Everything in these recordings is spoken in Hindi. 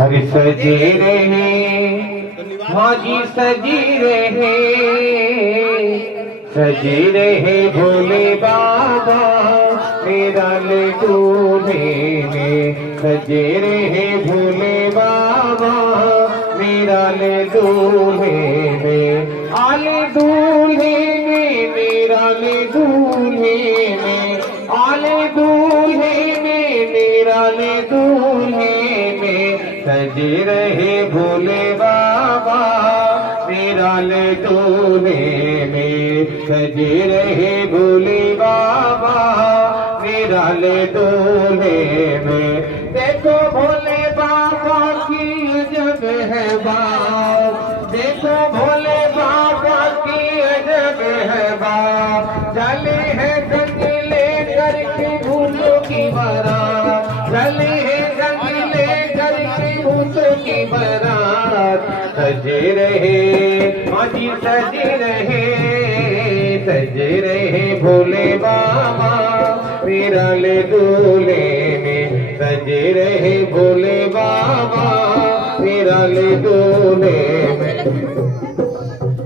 हर सजे रहे हाँ जी सजे रहे भोले बाबा मेरा दूल्हे में, सजे रहे भोले बाबा मेरा दूल्हे में, आले दूल्हे में मेरा दूल्हे में, आले दूल्हे में मेरा दूल्हे में, सजे रहे भोले बाबा मेरा दूल्हे में, सजे रहे भोले बाबा मेरा दूल्हे में। देखो भोले बाबा की अजब है बात, देखो भोले बाबा की अजब है बात, चले हैं संग लेकर के भूतों की बारात, चले हैं संग लेकर के भूतों की बारात, सजे रहे माजी सजे रहे भोले बाबा मेरा दूल्हे में, सजे रहे भोले बाबा मेरा दूल्हे में,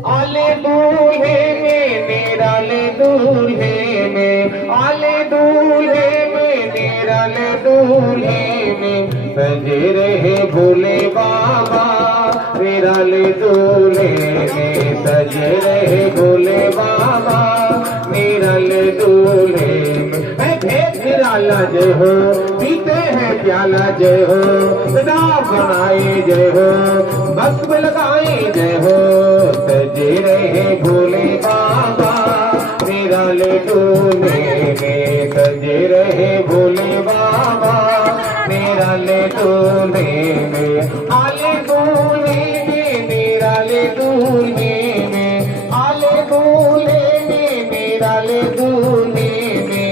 आले दूल्हे में मेरा दूल्हे में, आले दूल्हे में मेरा दूल्हे में, सजे रहे भोले बाबा मेरा दूल्हे में, सजे रहे भोले बाबा मेरा दूल्हे में। भेद निराला जय हो, पीते हैं प्याला जय हो, सदा बनाए जय हो, भस्म लगाए जय हो, सजे रहे भोले बाबा मेरा दूल्हे में, सजे रहे भोले बाबा मेरा दूल्हे में, आले दूल्हे में मेरा दूल्हे में, आले दूल्हे में मेरा दूल्हे में,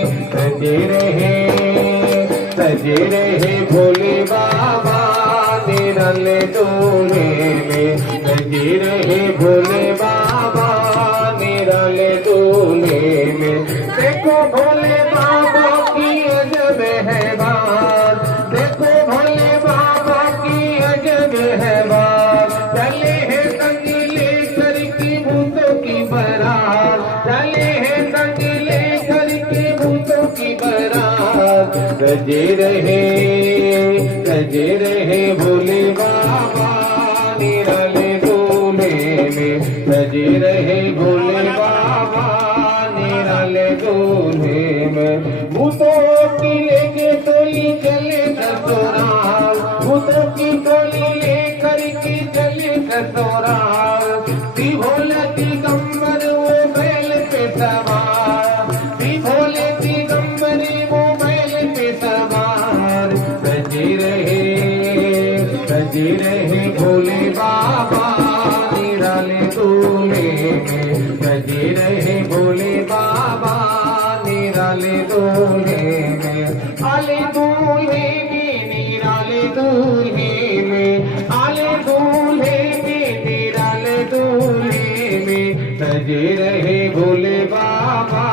सजे रहे भोले बाबा मेरा दूल्हे में, सजे रहे भोले बाबा मेरा दूल्हे में। देखो भोले बाबा की अजब है बात, देखो भोले बाबा की अजब है बात, चले हैं संग लेकर के भूतों की बारात, चले हैं संग लेकर के भूतों की बारात, सजे रहे भोले बाबा मेरा दूल्हे में, सजे रहे भोले बाबा मेरा दूल्हे में। भूतों की लेके टोली चले ससुराल, भूतों की टोली लेकर के चले ससुराल, भोले दिगंबर वो बैल पे सवार, भोले दिगंबर वो बैल पे सवार, सजे रहे भोले बाबा मेरा दूल्हे में, सजे रहे भोले बाबा मेरा दूल्हे में, आले दूल्हे में मेरा दूल्हे में, आले दूल्हे में मेरा दूल्हे में, सजे रहे भोले बाबा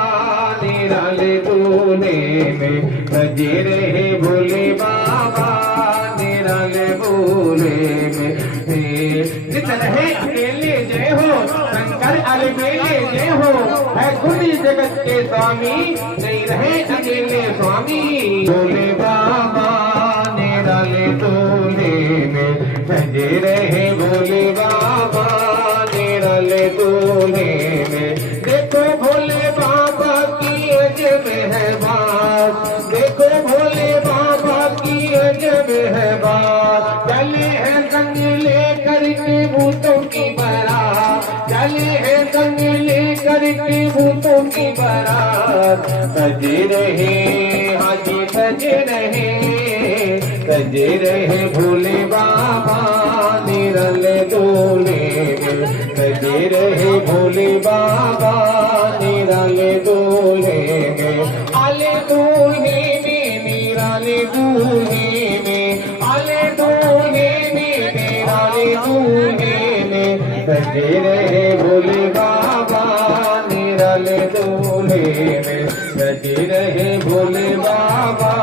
मेरा दूल्हे में, सजे रहे भोले बाबा मेरा दूल्हे में। जित रहे अकेले जय हो, शंकर अलबेले जय हो, है खुदी जगत के स्वामी, नहीं रहे अकेले स्वामी, भोले बाबा मेरा दूल्हे में, सजे रहे भोले बाबा मेरा दूल्हे में। देखो भोले बाबा की अजब है बात, देखो भोले बाबा की अजब है बात, चले हैं संग लेकर के भूतों की बारात, चले हैं संग लेकर के भूतों की बारात, सजे रहे हाजी सजे रहे भोले बाबा मेरा दूल्हे में, सजे रहे भोले बाबा मेरा दूल्हे में, आले दूल्हे में मेरा दूल्हे में, आले दूल्हे में मेरा दूल्हे में, सजे रहे भोले बाबा मेरा दूल्हे में, सजे रहे भोले बाबा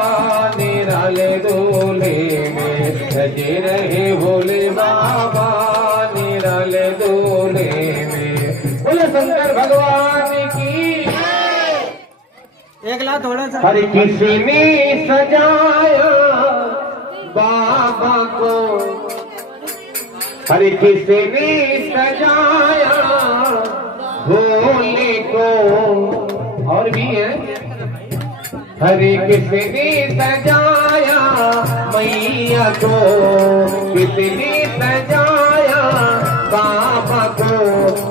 मेरा दूल्हे में, सजे रहे देखला थोड़ा सा। हर किसी ने सजाया बाबा को, हर किसी ने सजाया भोले को, और भी है हर किसी ने सजाया मैया को, किसी ने सजाया बाबा को,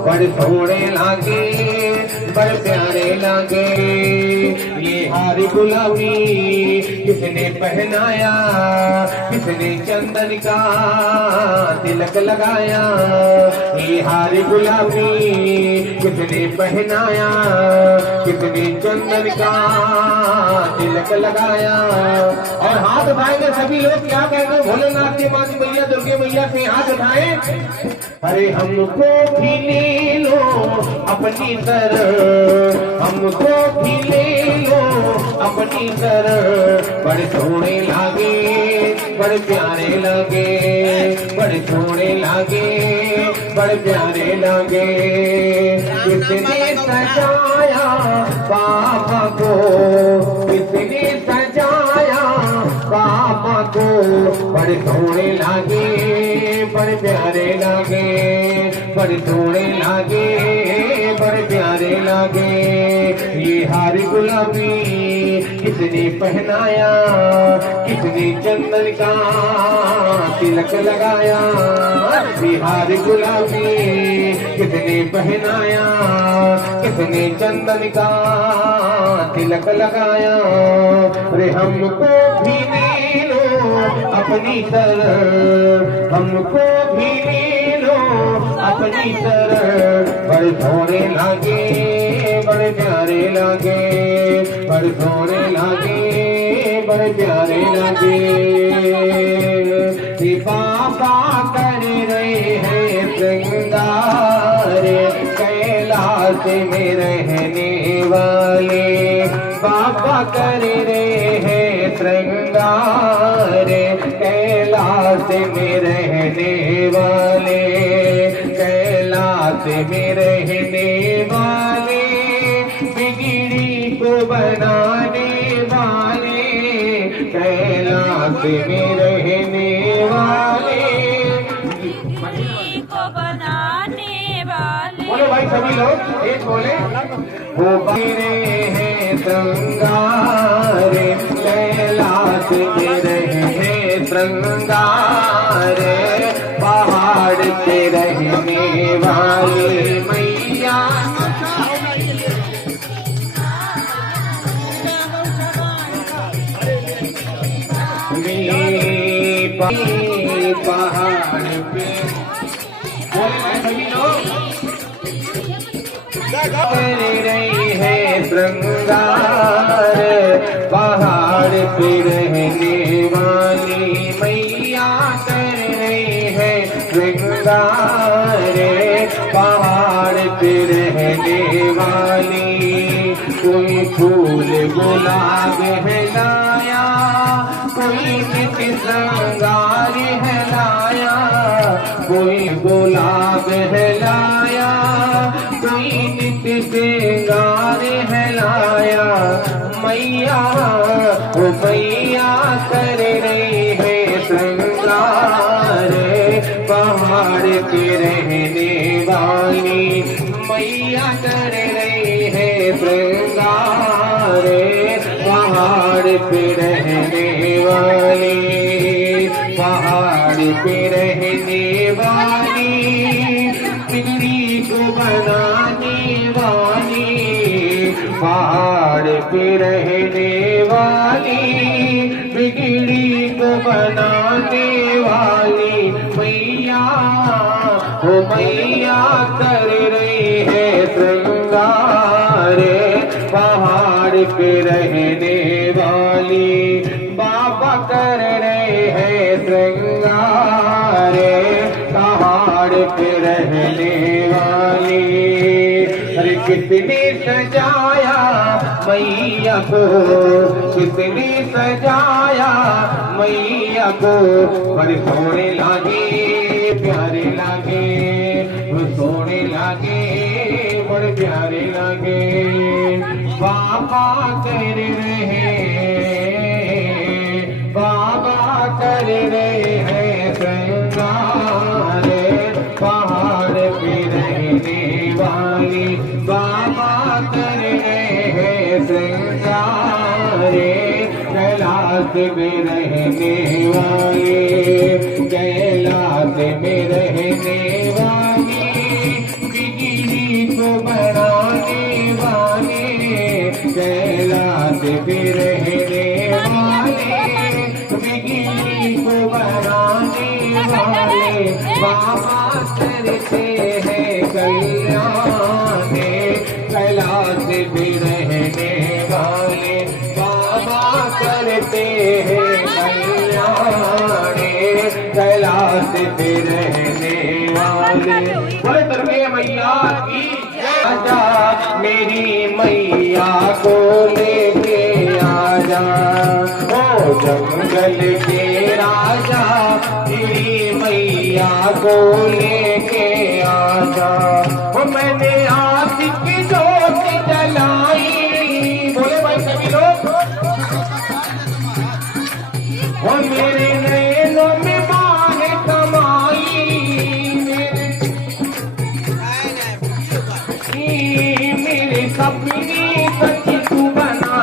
बड़े सोने लागे बड़े प्यारे लागे। ये हार गुलाबी किसने पहनाया, किसने चंदन का तिलक लगाया। ये हार गुलाबी किसने पहनाया, किसने चंदन का तिलक लगाया। और हाथ उठाएंगे सभी लोग, क्या कहते हैं भोलेनाथ की माती मैया दुर्गे मैया से हाथ उठाए। अरे हमको भी ले लो अपनी तरफ, हमको भी ले लो अपनी तरफ। बड़े सोने लागे बड़े प्यारे लगे, बड़े सोने लागे बड़े प्यारे लगे। किसने सजाया बाबा को, किसने सजाया बाबा को, बड़े सोने लागे बड़े प्यारे लागे, बड़े सोने लागे बड़े प्यारे लागे। ये हार गुलाबी किसने पहनाया, किसने चंदन का तिलक लगाया। ये हार गुलाबी किसने पहनाया, किसने चंदन का तिलक लगाया। अरे हमको भी ले लो अपनी तरफ, हमको भी ले लो अपनी तरफ। बड़े सोने लागे बड़े प्यारे लागे, बड़े सोने लागे बड़े प्यारे लागे। बाबा कर रहे हैं श्रृंगार कैलाश में रहने वाले, बाबा कर रहे हैं श्रृंगार कैलाश में रहने वाले, कैलाश में रहने वाले, बिगड़ी को बनाने वाले, कैलाश में रहने वाले, को बनाने वाले। बोलो भाई सभी लोग एक बोले। वो बने हैं श्रृंगार कैलाश में रहे श्रृंगार, पहाड़ पे रहने वाले मैया। पहाड़ पे सभी लोग कर रही है श्रृंगार, पहाड़ पे रहने वाली मैया कर रही है श्रृंगार, पहाड़ पे रहने वाली। कोई फूल गुलाब है लाया, कोई नित्य श्रृंगार है लाया, कोई गुलाब है लाया, कोई नित्य श्रृंगार है लाया। मैया ओ मैया कर रही है श्रृंगार, पहाड़ पे रहने वाली मैया कर रही है श्रृंगार, पहाड़ पे रहने वाली, पहाड़ पे रहने वाली, बिगड़ी को बनाने वाली, पहाड़ पे रहने वाली, बिगड़ी को बनाने वाली मैया ओ मैया कर रही है श्रृंगार, पहाड़ पे रहने वाली। बाबा कर रहे हैं श्रृंगार, पहाड़ पे रहने वाली। अरे किसने सजाया मैया को, किसने सजाया मैया को, बड़े सोने लागे प्यारे लागे, सोने लागे बड़े प्यारे लगे बाबा कर रहे हैं श्रृंगार पहाड़ पे रहने वाले बाबा कर रहे हैं श्रृंगार कैलाश में रहने वाले कैलाश में रहने वाले बिजली को बनाने वाले कैलाश में रहने वाले बिजली को बनाने वाले बाबा करते हैं कल्याण कैलाश में रहने वाले बाबा करते हैं कल्याण कैलाश में रहने वाले बोले दुर्गे मैया की आजा मेरी मैया को लेके आजा ओ जंगल के राजा मेरी मैया को लेके आजा ओ मैंने आज की जोत जलाई बोले भाई सभी लोग ओ मेरे नैनों में बाण कमाई मेरे सपने सच तू बना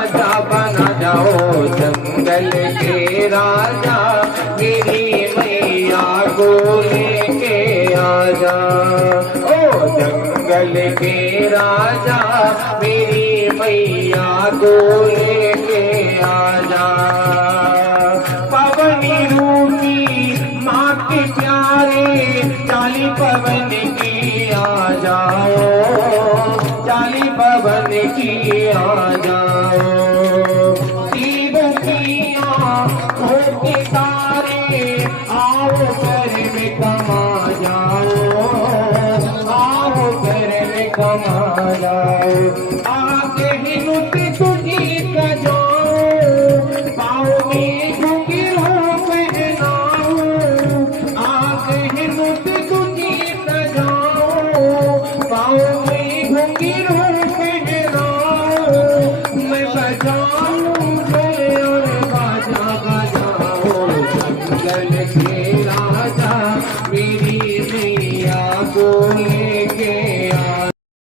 जाओ जंगल के राजा मेरी मैया को लेके आजा ओ जंगल के राजा मेरी मैया को लेके आजा पवनी रूपी माँ के प्यारे चाली पवन की आ जाओ चाली पवन की आ जाओ के तारे आओ घर में कमा जाओ आओ घर में कमा जाओ आगे ही नुत तुझी सजाओ पाओ में घुंघरू पहनाओ आगे ही नुत तुझी सजाओ पाओ में घुंघरू पहनाओ मैं बजाऊं और बाजा बजाओ जंगल के